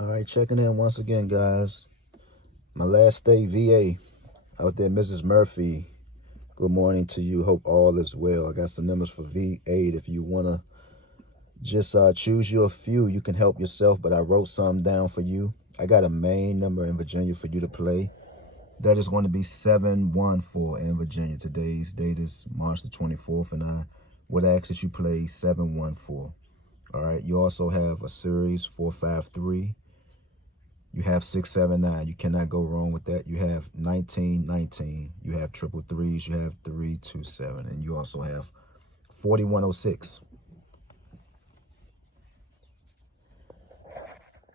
All right, checking in once again, guys. My last state, VA, out there, Mrs. Murphy. Good morning to you. Hope all is well. I got some numbers for V8. If you want to just choose you a few, you can help yourself, but I wrote some down for you. I got a main number in Virginia for you to play. That is going to be 714 in Virginia. Today's date is March the 24th, and I would ask that you play 714. All right, you also have a series 453. You have 679. You cannot go wrong with that. You have 1919. You have triple threes. You have 327. And you also have 4106.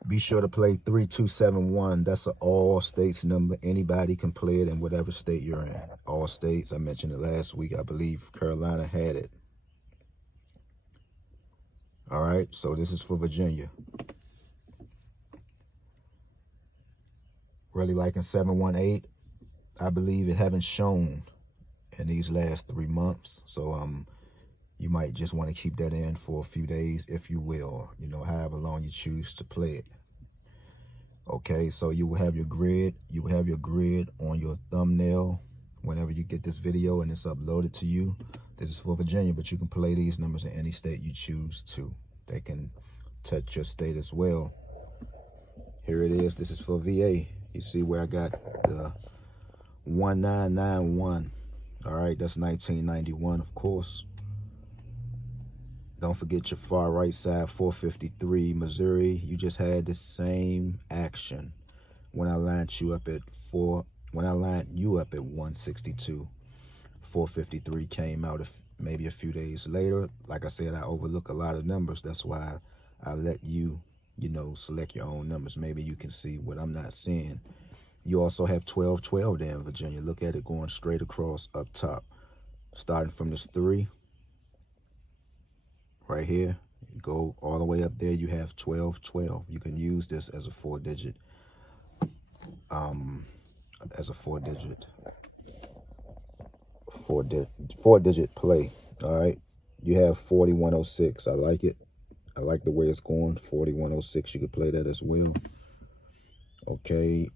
Be sure to play 3271. That's an all states number. Anybody can play it in whatever state you're in. All states. I mentioned it last week. I believe Carolina had it. All right. So this is for Virginia. Really liking 718. I believe it haven't shown in these last 3 months. So you might just want to keep that in for a few days, if you will, however long you choose to play it. Okay, so you will have your grid. You will have your grid on your thumbnail whenever you get this video and it's uploaded to you. This is for Virginia, but you can play these numbers in any state you choose to. They can touch your state as well. Here it is. This is for VA. You see where I got the 1991. All right, that's 1991, of course. Don't forget your far right side, 453, Missouri. You just had the same action when I lined you up at 162. 453 came out maybe a few days later. Like I said, I overlook a lot of numbers. That's why I let you, select your own numbers. Maybe you can see what I'm not seeing. You also have 1212 there in Virginia. Look at it going straight across up top. Starting from this 3 right here, you go all the way up there, you have 1212. You can use this as a four digit play. All right, you have 4106. I like it. I like the way it's going. 4106, you could play that as well. Okay,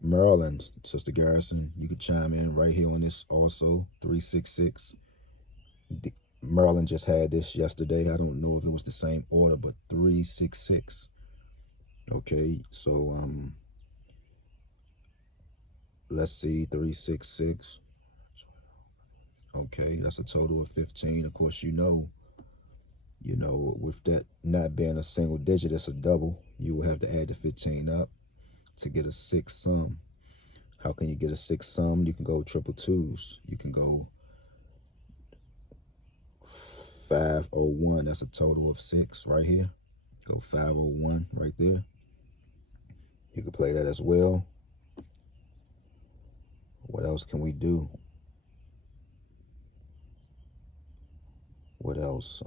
Maryland, Sister Garrison, you could chime in right here on this also, 366. Maryland just had this yesterday. I don't know if it was the same order, but 366. Okay, so let's see, 366. Okay, that's a total of 15. Of course, with that not being a single digit, it's a double. You will have to add the 15 up to get a 6 sum. How can you get a 6 sum? You can go triple twos. You can go 501. That's a total of 6 right here. Go 501 right there. You can play that as well. What else can we do? What else?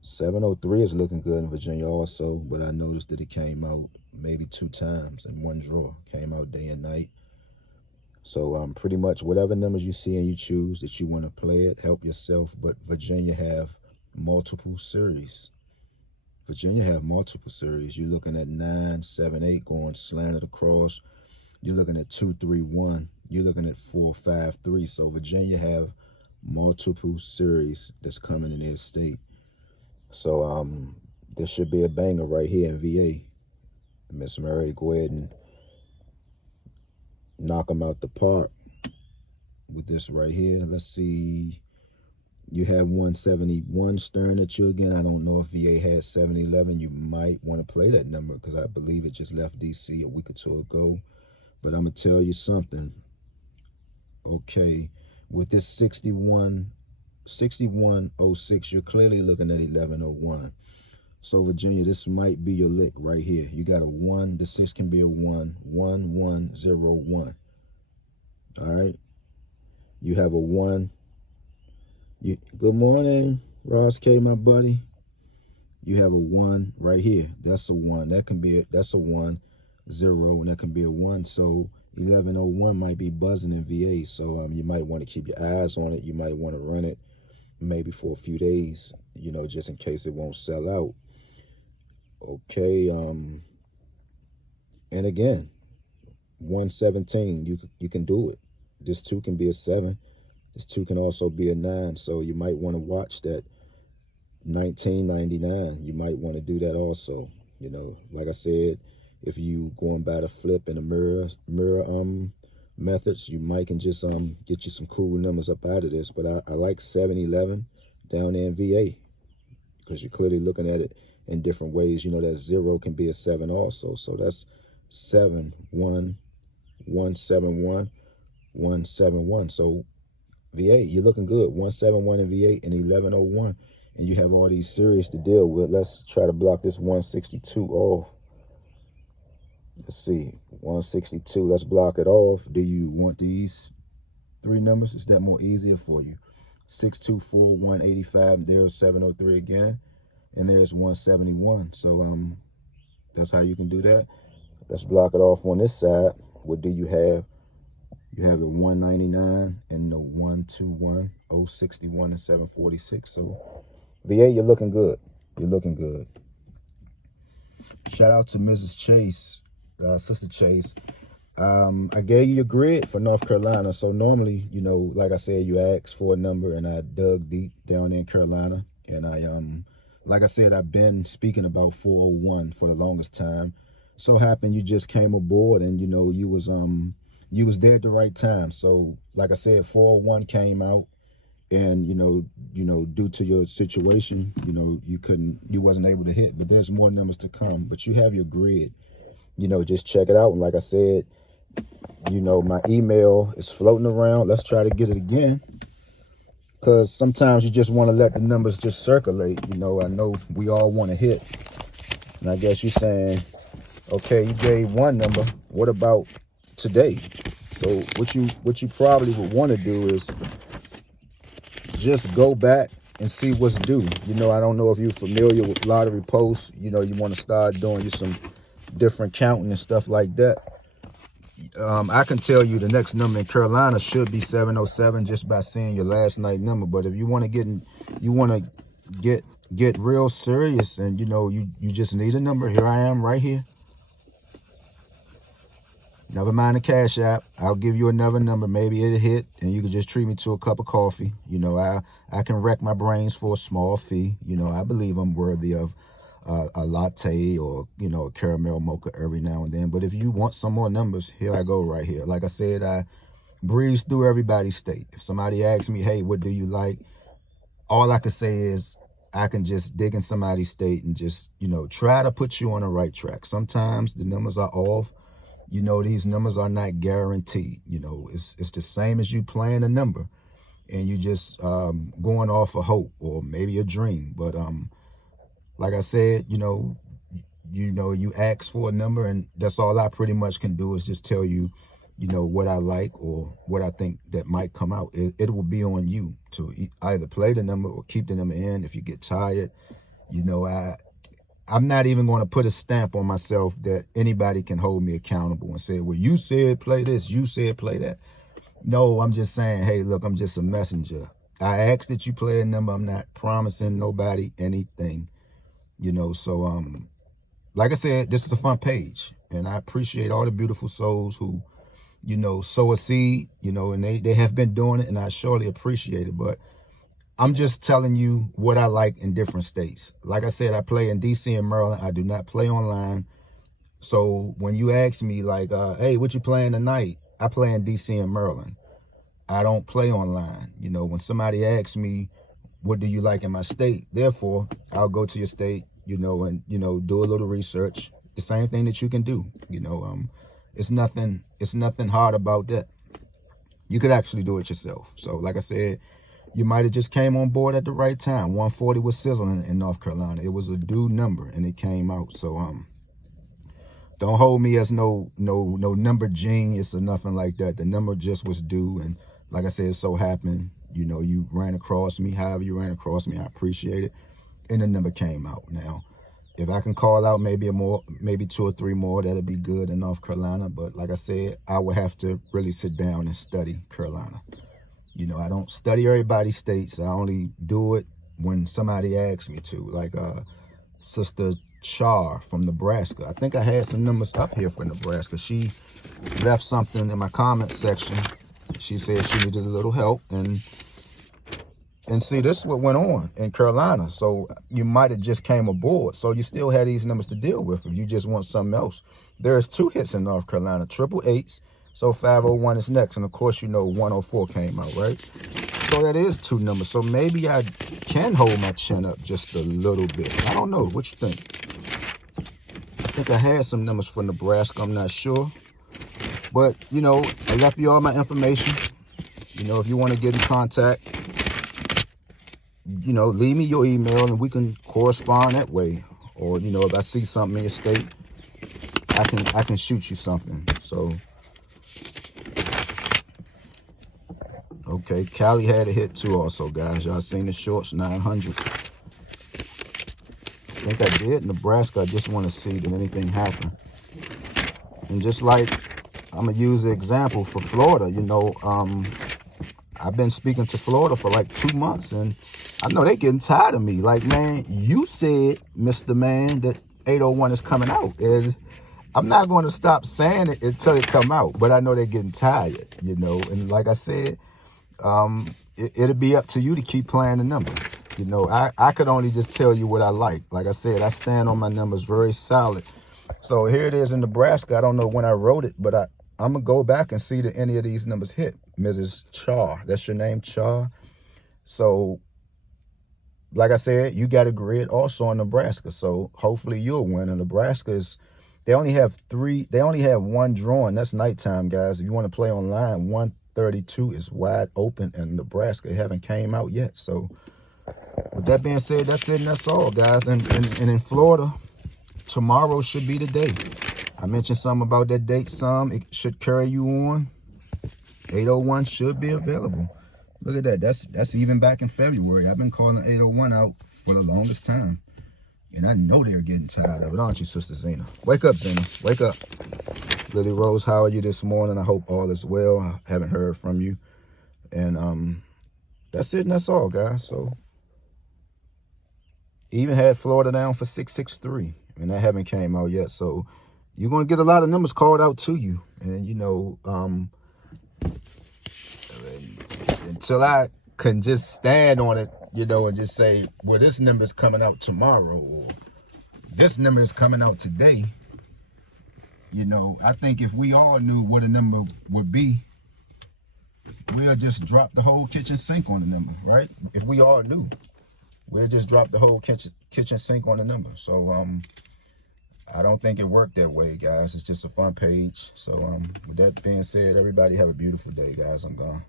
703 is looking good in Virginia also, but I noticed that it came out maybe 2 times in one draw. Came out day and night. So pretty much whatever numbers you see and you choose that you want to play it, help yourself. But Virginia have multiple series. You're looking at 978 going slanted across. You're looking at 231. You're looking at 453. So Virginia have multiple series that's coming in their state. So this should be a banger right here in VA. Miss Murray, go ahead and knock them out the park with this right here. Let's see. You have 171 staring at you again. I don't know if VA has 711. You might want to play that number because I believe it just left DC a week or 2 ago. But I'm going to tell you something. Okay, with this 6106, you're clearly looking at 1101. So Virginia, this might be your lick right here. You got a 1. The 6 can be a 1. 1101. All right. You have a 1. Good morning, Ross K, my buddy. You have a 1 right here. That's a 1. That's a 1, 0, and that can be a 1. So 1101 might be buzzing in VA. So you might want to keep your eyes on it. You might want to run it maybe for a few days, just in case it won't sell out. Okay, and again, 117, you can do it. This 2 can be a 7. This 2 can also be a 9. So you might want to watch that 1999. You might want to do that also. You know, like I said, if you going by the flip and the mirror methods, you might can just get you some cool numbers up out of this. But I like 711 down there in VA, because you're clearly looking at it in different ways. You know that 0 can be a 7 also. So that's 7 1 171 171. So V8, you're looking good. 171 in V8 and 1101. And you have all these series to deal with. Let's try to block this 162 off. Let's see. 162. Let's block it off. Do you want these 3 numbers? Is that more easier for you? 624, 185. There's 703 again. And there's 171. So that's how you can do that. Let's block it off on this side. What do you have? You have a 199 and the 121, 061 and 746. So VA, you're looking good. You're looking good. Shout out to Mrs. Chase, Sister Chase. I gave you your grid for North Carolina. So normally, you know, like I said, you asked for a number and I dug deep down in Carolina. And I like I said, I've been speaking about 401 for the longest time. So happened you just came aboard and, you know, you was there at the right time. So like I said, 401 came out, and you know, due to your situation, you know, you wasn't able to hit, but there's more numbers to come. But you have your grid, you know, just check it out. And like I said, you know, my email is floating around. Let's try to get it again, because sometimes you just want to let the numbers just circulate. You know, I know we all want to hit, and I guess you're saying, okay, you gave one number, what about today? So what you probably would want to do is just go back and see what's due. You know, I don't know if you're familiar with Lottery Post. You know, you want to start doing you some different counting and stuff like that. I can tell you the next number in Carolina should be 707 just by seeing your last night number. But if you want to get real serious, and you know, you just need a number, here I am right here. Never mind the Cash App. I'll give you another number. Maybe it'll hit, and you can just treat me to a cup of coffee. You know, I can wreck my brains for a small fee. You know, I believe I'm worthy of a latte or, you know, a caramel mocha every now and then. But if you want some more numbers, here I go right here. Like I said, I breeze through everybody's state. If somebody asks me, hey, what do you like? All I can say is I can just dig in somebody's state and just, you know, try to put you on the right track. Sometimes the numbers are off. You know, these numbers are not guaranteed. You know, it's the same as you playing a number and you just going off a hope or maybe a dream. But like I said, you know, you ask for a number, and that's all I pretty much can do is just tell you, you know, what I like or what I think that might come out. It will be on you to either play the number or keep the number in. If you get tired, you know, I'm not even going to put a stamp on myself that anybody can hold me accountable and say, well, you said play this, you said play that. No, I'm just saying, hey, look, I'm just a messenger. I asked that you play a number. I'm not promising nobody anything, you know. So, like I said, this is a fun page, and I appreciate all the beautiful souls who, you know, sow a seed, you know, and they have been doing it, and I surely appreciate it. But I'm just telling you what I like in different states. Like I said, I play in DC and Maryland. I do not play online. So when you ask me like, hey, what you playing tonight? I play in DC and Maryland. I don't play online. You know, when somebody asks me, what do you like in my state? Therefore, I'll go to your state, you know, and, you know, do a little research. The same thing that you can do, you know, it's nothing hard about that. You could actually do it yourself. So like I said, you might have just came on board at the right time. 140 was sizzling in North Carolina. It was a due number and it came out. So don't hold me as no number genius or nothing like that. The number just was due, and like I said, it so happened, you know, you ran across me. However you ran across me, I appreciate it. And the number came out. Now, if I can call out maybe 2 or 3 more, that'd be good in North Carolina. But like I said, I would have to really sit down and study Carolina. You know, I don't study everybody's states. I only do it when somebody asks me to. Like Sister Char from Nebraska. I think I had some numbers up here for Nebraska. She left something in my comment section. She said she needed a little help, and see, this is what went on in Carolina. So you might have just came aboard. So you still had these numbers to deal with if you just want something else. There's 2 hits in North Carolina, 888s. So 501 is next. And of course, you know, 104 came out, right? So that is 2 numbers. So maybe I can hold my chin up just a little bit. I don't know. What you think? I think I had some numbers for Nebraska. I'm not sure. But, you know, I left you all my information. You know, if you want to get in contact, you know, leave me your email and we can correspond that way. Or, you know, if I see something in your state, I can shoot you something. So, okay, Cali had a hit too also, guys. Y'all seen the shorts, 900. I think I did. Nebraska, I just want to see, did anything happen? And just like, I'm going to use the example for Florida, you know, I've been speaking to Florida for like 2 months, and I know they're getting tired of me. Like, man, you said, Mr. Man, that 801 is coming out. And I'm not going to stop saying it until it come out. But I know they're getting tired, you know. And like I said, it'll be up to you to keep playing the number. You know, I could only just tell you what I like. Like I said, I stand on my numbers very solid. So here it is in Nebraska. I don't know when I wrote it, but I'm going to go back and see that any of these numbers hit. Mrs. Char, that's your name, Char. So, like I said, you got a grid also in Nebraska. So hopefully you'll win. And Nebraska is, they only have 1 drawing. That's nighttime, guys. If you want to play online, 132 is wide open in Nebraska. It haven't came out yet. So with that being said, that's it and that's all, guys. And in Florida, tomorrow should be the day. I mentioned something about that date some. It should carry you on. 801 should be available. Look at that. That's even back in February. I've been calling 801 out for the longest time. And I know they're getting tired of it, aren't you, Sister Zena? Wake up, Zena. Wake up. Lily Rose, how are you this morning? I hope all is well. I haven't heard from you. And that's it and that's all, guys. So even had Florida down for 663. And that haven't came out yet. So you're going to get a lot of numbers called out to you. And, you know, until I can just stand on it, you know, and just say, well, this number is coming out tomorrow, or this number is coming out today. You know, I think if we all knew what a number would be, we'll just drop the whole kitchen sink on the number, right? If we all knew, we'll just drop the whole kitchen sink on the number. So, I don't think it worked that way, guys. It's just a fun page. So, with that being said, everybody have a beautiful day, guys. I'm gone.